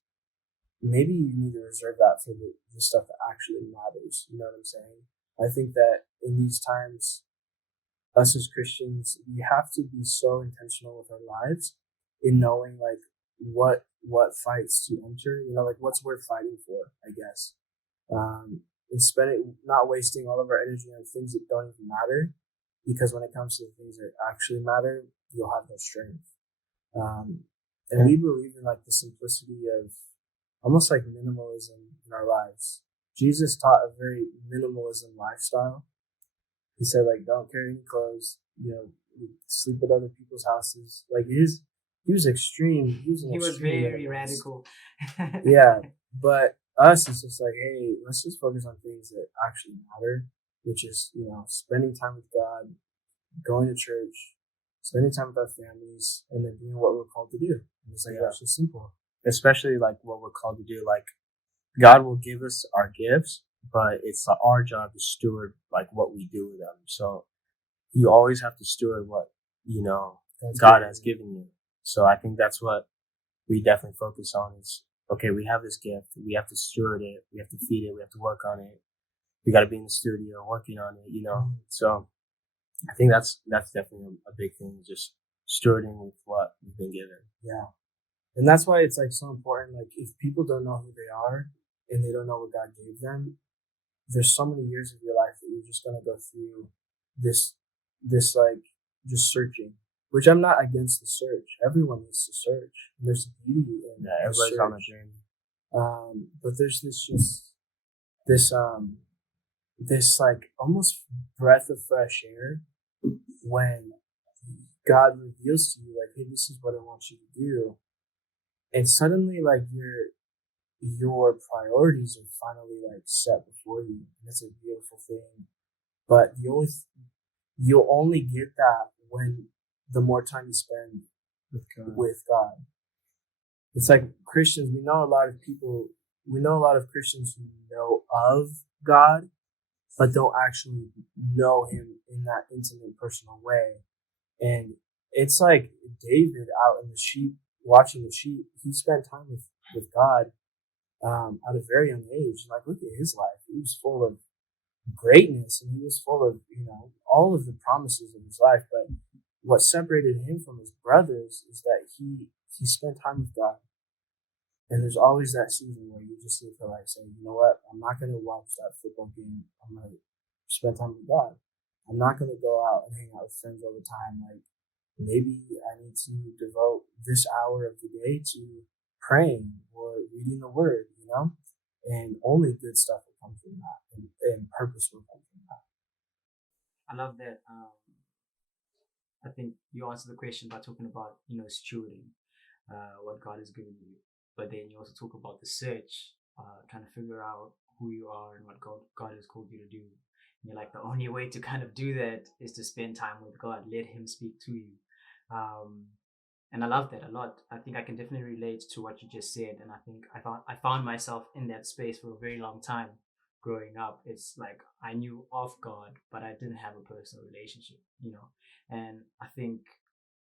maybe you need to reserve that for the stuff that actually matters. You know what I'm saying? I think that in these times, us as Christians, we have to be so intentional with our lives in knowing like what fights to enter, you know, like what's worth fighting for, I guess. And not wasting all of our energy on things that don't even matter, because when it comes to the things that actually matter, you'll have no strength. And we believe in like the simplicity of almost like minimalism in our lives. Jesus taught a very minimalism lifestyle. He said like, don't carry any clothes, you know, sleep at other people's houses. Like he was extreme. He was very radical. Yeah, but us, it's just like, hey, let's just focus on things that actually matter, which is, you know, spending time with God, going to church, spending time with our families, and then doing what we're called to do. And it's like, that's just simple. Especially like what we're called to do. Like God will give us our gifts, but it's our job to steward like what we do with them. So you always have to steward what, you know, God has given you. So I think that's what we definitely focus on is, okay, we have this gift. We have to steward it. We have to feed it. We have to work on it. We got to be in the studio working on it, you know. So I think that's definitely a big thing, just stewarding with what we've been given. Yeah. And that's why it's like so important. Like if people don't know who they are and they don't know what God gave them, there's so many years of your life that you're just gonna go through this like just searching. Which I'm not against the search. Everyone needs to search. And there's beauty in Yeah, everybody's on a journey. But there's this this like almost breath of fresh air when God reveals to you like, hey, this is what I want you to do. And suddenly like your priorities are finally like set before you. And it's a beautiful thing. But you'll only get that when the more time you spend with God. It's like Christians, we know a lot of Christians who know of God, but don't actually know him in that intimate, personal way. And it's like David out in the sheep, watching the sheep, he spent time with God at a very young age. Like, look at his life. He was full of greatness and he was full of, all of the promises of his life. But what separated him from his brothers is that he spent time with God. And there's always that season where you just need to like say, you know what, I'm not going to watch that football game. I'm going to spend time with God. I'm not going to go out and hang out with friends all the time. Like maybe I need to devote this hour of the day to praying or reading the word, and only good stuff will come from that and purpose will come from that. I love that. I think you answered the question by talking about, stewarding what God has given you. But then you also talk about the search, trying to figure out who you are and what God has called you to do. And you're like, the only way to kind of do that is to spend time with God. Let him speak to you. And I love that a lot. I think I can definitely relate to what you just said. And I think I found myself in that space for a very long time growing up. It's like I knew of God, but I didn't have a personal relationship, And I think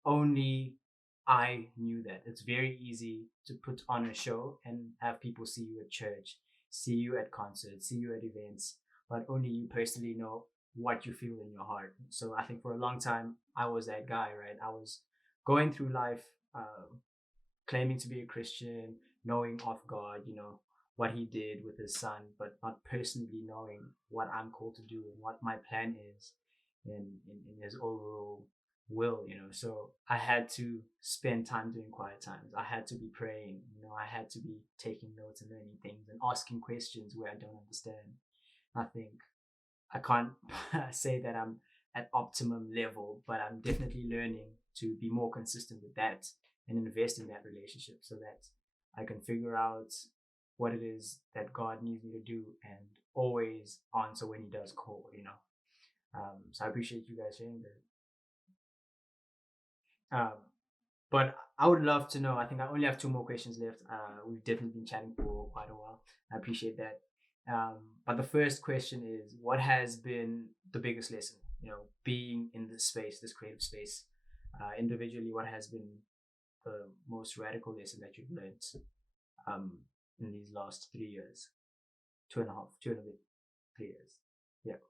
only I knew that. It's very easy to put on a show and have people see you at church, see you at concerts, see you at events, but only you personally know what you feel in your heart. So I think for a long time, I was that guy, right? I was going through life, claiming to be a Christian, knowing of God, what he did with his son, but not personally knowing what I'm called to do and what my plan is in his overall will, So I had to spend time doing quiet times. I had to be praying, I had to be taking notes and learning things and asking questions where I don't understand. I think I can't say that I'm at optimum level, but I'm definitely learning to be more consistent with that and invest in that relationship so that I can figure out what it is that God needs me to do and always answer when he does call, So I appreciate you guys sharing that. But I would love to know. I think I only have 2 more questions left. We've definitely been chatting for quite a while. I appreciate that. But the first question is, what has been the biggest lesson? Being in this space, this creative space, individually, what has been the most radical lesson that you've learned in these last 3 years, 2.5, 3 years? Yeah.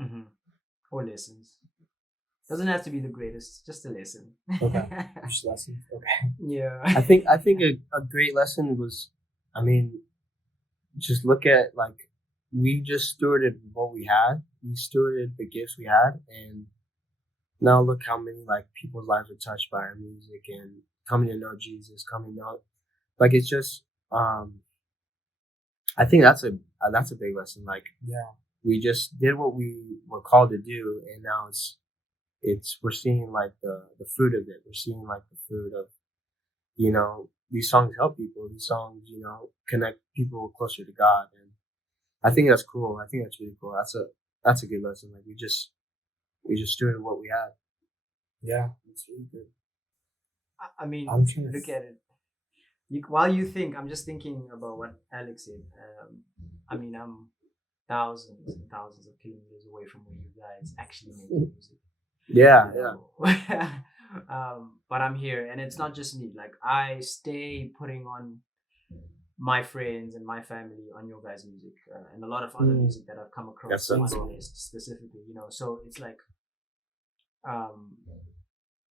Mm-hmm. Or lessons. Doesn't have to be the greatest, just a lesson. Okay. Just lessons. Okay. Yeah. I think a great lesson was, just look at like we just stewarded what we had. We stewarded the gifts we had, and now look how many like people's lives are touched by our music and coming to know Jesus, coming to know, like it's just I think that's a big lesson. Like we just did what we were called to do, and now we're seeing like the fruit of it. We're seeing like the fruit of, these songs help people. These songs, connect people closer to God, and I think that's cool. I think that's really cool. That's a good lesson. Like we just doing what we had. Yeah, it's really good. I mean, look at it. While you think, I'm just thinking about what Alex said. I'm thousands and thousands of kilometers away from where you guys actually make music. Yeah. But I'm here, and it's not just me. Like I stay putting on my friends and my family on your guys' music, and a lot of other music that I've come across on my list specifically. So it's like, um,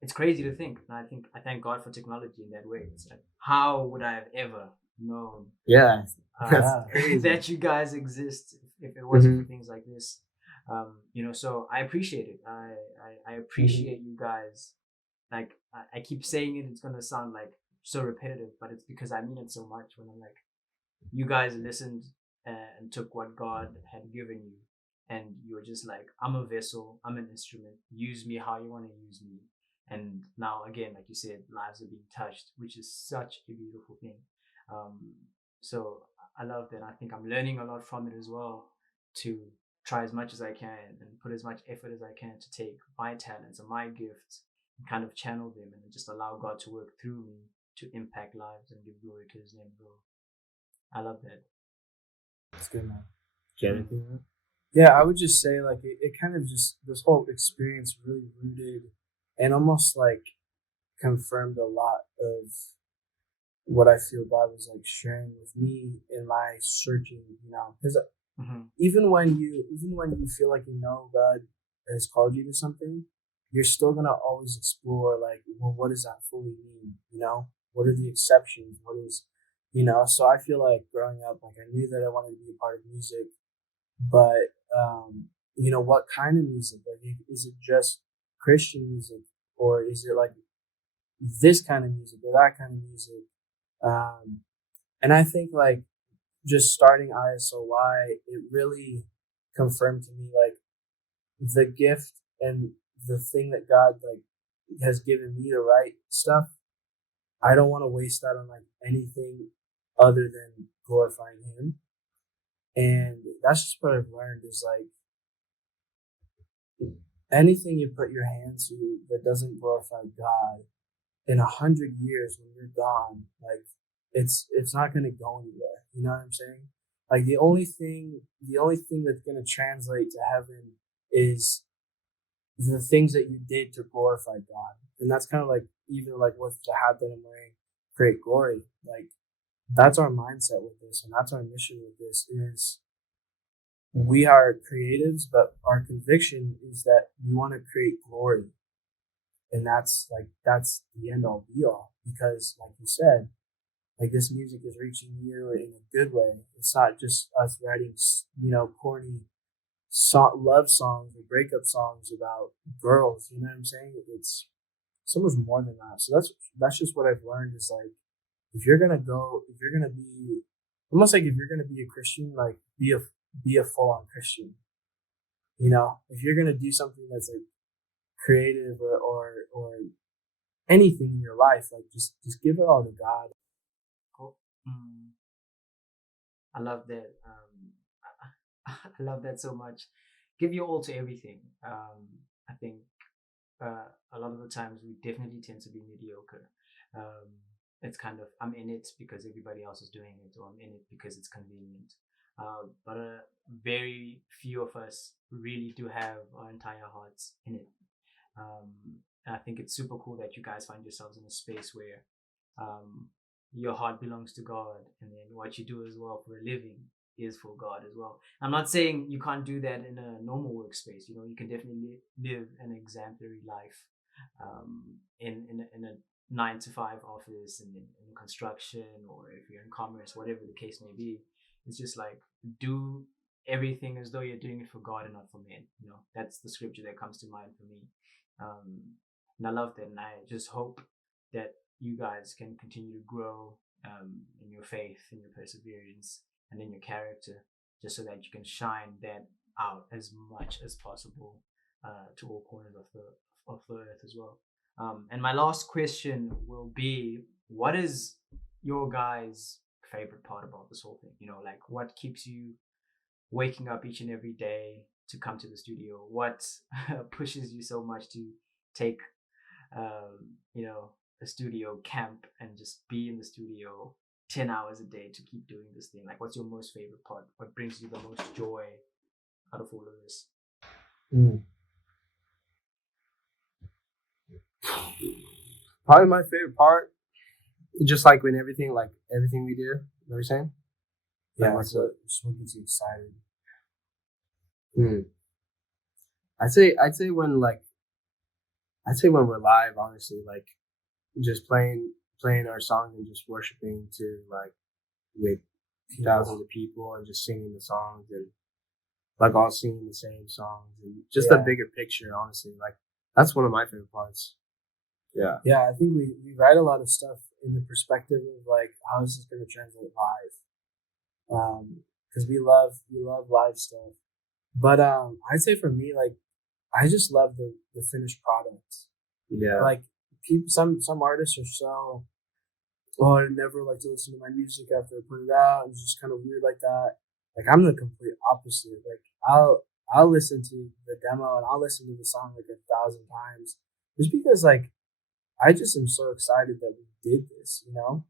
it's crazy to think, and I thank God for technology in that way. It's like, how would I have ever known that you guys exist if it wasn't for things like this? So I appreciate it. I appreciate you guys. Like, I keep saying it, it's gonna sound like so repetitive, but it's because I mean it so much when I'm like, you guys listened and took what God had given you, and you were just like, I'm a vessel, I'm an instrument, use me how you want to use me. And now, again, like you said, lives are being touched, which is such a beautiful thing. So I love that. I think I'm learning a lot from it as well, to try as much as I can and put as much effort as I can to take my talents and my gifts and kind of channel them and just allow God to work through me to impact lives and give glory to his name, bro. I love that. That's good, man. Anything? Yeah, I would just say, like, it kind of just, this whole experience really rooted and almost like confirmed a lot of what I feel God was like sharing with me in my searching, because even when you feel like God has called you to something, you're still gonna always explore, like, well, what does that fully mean? What are the exceptions? What is, So I feel like growing up, like, I knew that I wanted to be a part of music, but what kind of music? Like, is it just Christian music, or is it like this kind of music or that kind of music? And I think, like, just starting ISLY, it really confirmed to me, like, the gift and the thing that God, like, has given me to write stuff. I don't want to waste that on, like, anything other than glorifying him. And that's just what I've learned is, like, anything you put your hand to that doesn't glorify God, in 100 years when you're gone, like, it's not going to go anywhere. You know what I'm saying? Like, the only thing that's going to translate to heaven is the things that you did to glorify God. And that's kind of like, even like with the hat that I'm wearing, create glory. Like, that's our mindset with this, and that's our mission with this, is we are creatives, but our conviction is that we want to create glory. And that's the end all be all, because, like you said, like, this music is reaching you in a good way. It's not just us writing, corny love songs or breakup songs about girls. You know what I'm saying? It's so much more than that. So that's just what I've learned is, like, if you're gonna be almost like, if you're gonna be a Christian, like, be a full on Christian. If you're gonna do something that's like creative or anything in your life, like, just give it all to God. Cool. I love that. I love that so much. Give your all to everything. I think a lot of the times we definitely tend to be mediocre. It's kind of, I'm in it because everybody else is doing it, or I'm in it because it's convenient. But very few of us really do have our entire hearts in it. And I think it's super cool that you guys find yourselves in a space where your heart belongs to God, and then what you do as well for a living is for God as well. I'm not saying you can't do that in a normal workspace. You can definitely live an exemplary life in a 9 to 5 office, and in construction, or if you're in commerce, whatever the case may be. It's just like, do everything as though you're doing it for God and not for men. That's the scripture that comes to mind for me. And I love that, and I just hope that you guys can continue to grow in your faith, in your perseverance, and in your character, just so that you can shine that out as much as possible to all corners of the earth as well. And my last question will be, what is your guys' favorite part about this whole thing? Like, what keeps you waking up each and every day to come to the studio? What pushes you so much to take a studio camp and just be in the studio 10 hours a day to keep doing this thing? Like, what's your most favorite part? What brings you the most joy out of all of this? Probably my favorite part, just like when everything we do, what you're saying? Yeah, what's what gets you excited? I'd say when we're live, honestly, like just playing our songs and just worshiping to like with thousands of people and just singing the songs and like all singing the same songs and just a bigger picture, honestly. Like that's one of my favorite parts. Yeah. Yeah, I think we write a lot of stuff in the perspective of like how is this going to translate live? Because we love live stuff. But I'd say for me, like I just love the finished product. Yeah. Like people, some artists are so, oh, I never like to listen to my music after I put it out. It's just kind of weird like that. Like I'm the complete opposite. Like I'll listen to the demo and I'll listen to the song like 1,000 times just because like I just am so excited that we did this. You know,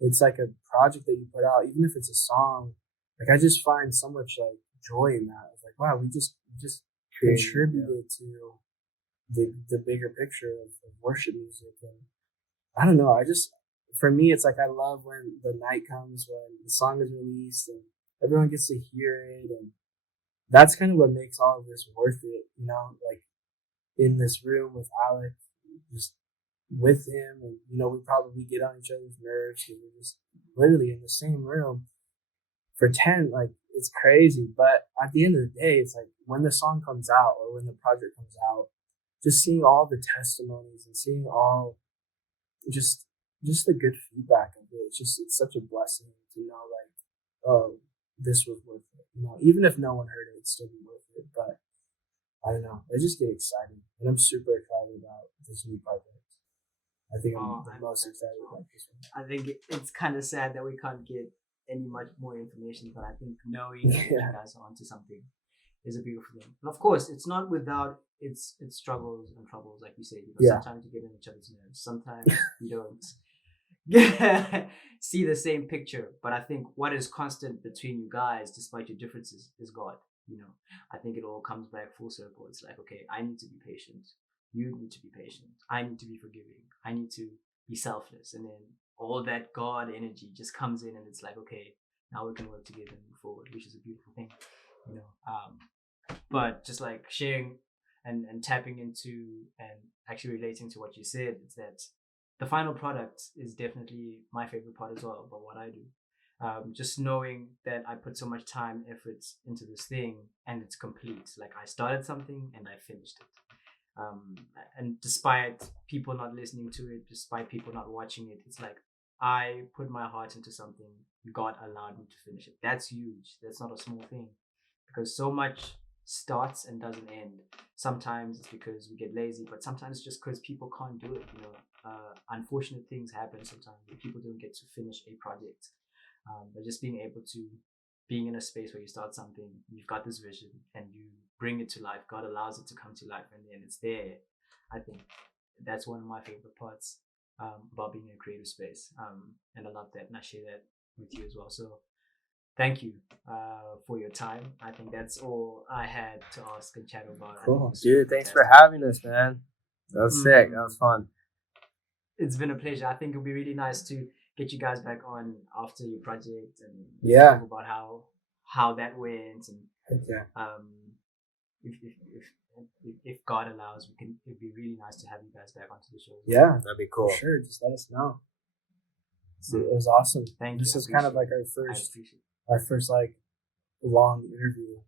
it's like a project that you put out, even if it's a song. Like I just find so much like joy in that. It's like wow, we just contributed to the bigger picture of worship music. And I don't know. For me, it's like I love when the night comes when the song is released and everyone gets to hear it, and that's kind of what makes all of this worth it. You know, like in this room with Alec, just with him, and you know, we probably get on each other's nerves because we're just literally in the same room for 10. Like it's crazy, but at the end of the day, it's like when the song comes out or when the project comes out, just seeing all the testimonies and seeing all just the good feedback of it. It's such a blessing to know like, oh, this was worth it. You know, even if no one heard it, it'd still be worth it. But I don't know. I just get excited, and I'm super excited about this new project. I think I'm the most excited about this one. I think it's kind of sad that we can't get any much more information, but I think knowing that you guys are onto something is a beautiful thing. And of course, it's not without its struggles and troubles, like you said. Sometimes you get in each other's nerves. Sometimes you don't see the same picture. But I think what is constant between you guys, despite your differences, is God. You know, I think it all comes back full circle. It's like, okay, I need to be patient. You need to be patient. I need to be forgiving. I need to be selfless. And then all that God energy just comes in, and it's like, okay, now we can work together and move forward, which is a beautiful thing. You know, but just like sharing and tapping into and actually relating to what you said, it's that the final product is definitely my favorite part as well about what I do. Just knowing that I put so much time, effort into this thing and it's complete. Like I started something and I finished it. And despite people not listening to it, despite people not watching it, it's like I put my heart into something. God allowed me to finish it. That's huge. That's not a small thing, because so much starts and doesn't end. Sometimes it's because we get lazy, but sometimes it's just because people can't do it. You know, unfortunate things happen sometimes where people don't get to finish a project. But just being in a space where you start something, you've got this vision and you bring it to life. God allows it to come to life, and then it's there. I think that's one of my favorite parts about being in a creative space. And I love that, and I share that with you as well. So thank you for your time. I think that's all I had to ask and chat about. Cool, dude. Thanks for having us, man. That was sick. That was fun. It's been a pleasure. I think it'll be really nice to get you guys back on after your project and talk about how that went, and if God allows, it'd be really nice to have you guys back onto the show. Yeah, that'd be cool. For sure, just let us know. It was awesome. Thank you. This is kind of like our first like long interview.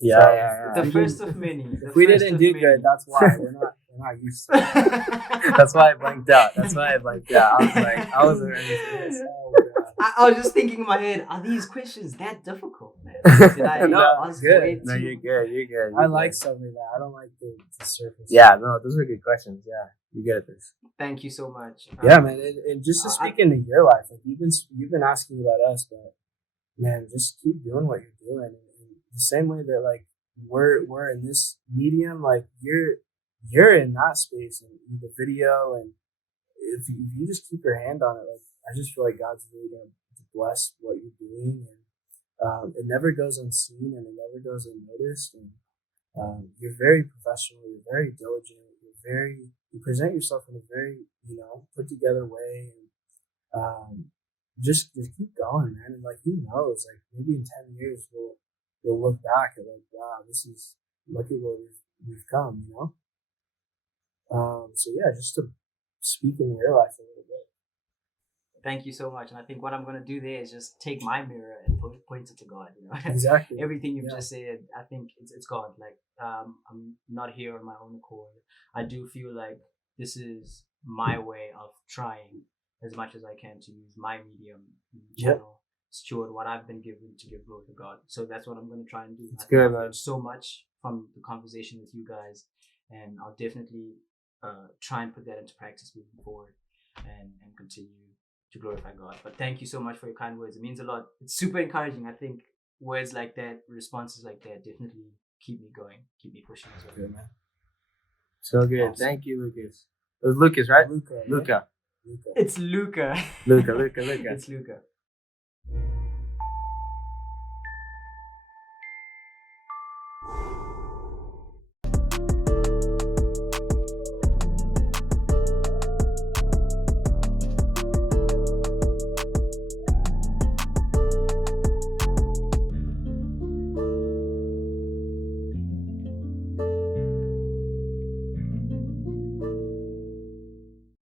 Yeah. The first of many. If we didn't do good, that's why we're not used to it. That's why I blanked out. I was like, I wasn't ready for this. Oh, I was just thinking in my head, are these questions that difficult, man? Did I good. No, you're good. I like stuff like that. I don't like the surface. Yeah, no, those are good questions. Yeah, you get this. Thank you so much. Yeah, man, and just to speak into your life, like you've been asking about us, but man, just keep doing what you're doing. And the same way that like we're in this medium, like you're in that space and in the video, and if you just keep your hand on it, like I just feel like God's really going to bless what you're doing, and it never goes unseen and it never goes unnoticed. And you're very professional, you're very diligent, you present yourself in a very put together way, and keep going, man. And like, who knows? Like, maybe in 10 years we'll look back and like, wow, look at where we've come, you know. So yeah, just to speak in your life a little bit. Thank you so much. And I think what I'm going to do there is just take my mirror and point it to God. You know, Exactly. Everything you've just said, I think it's God. Like, I'm not here on my own accord. I do feel like this is my way of trying as much as I can to use my medium channel, steward what I've been given to give glory to God. So that's what I'm going to try and do. It's good, I've man. learned so much from the conversation with you guys, and I'll definitely try and put that into practice moving forward and continue to glorify God. But thank you so much for your kind words. It means a lot. It's super encouraging. I think words like that, responses like that, definitely keep me going, keep me pushing as well. Good, man. So good. Awesome. Thank you, Lucas. It was Lucas, right? Luca. Luca. It's Luca. Luca. It's Luca.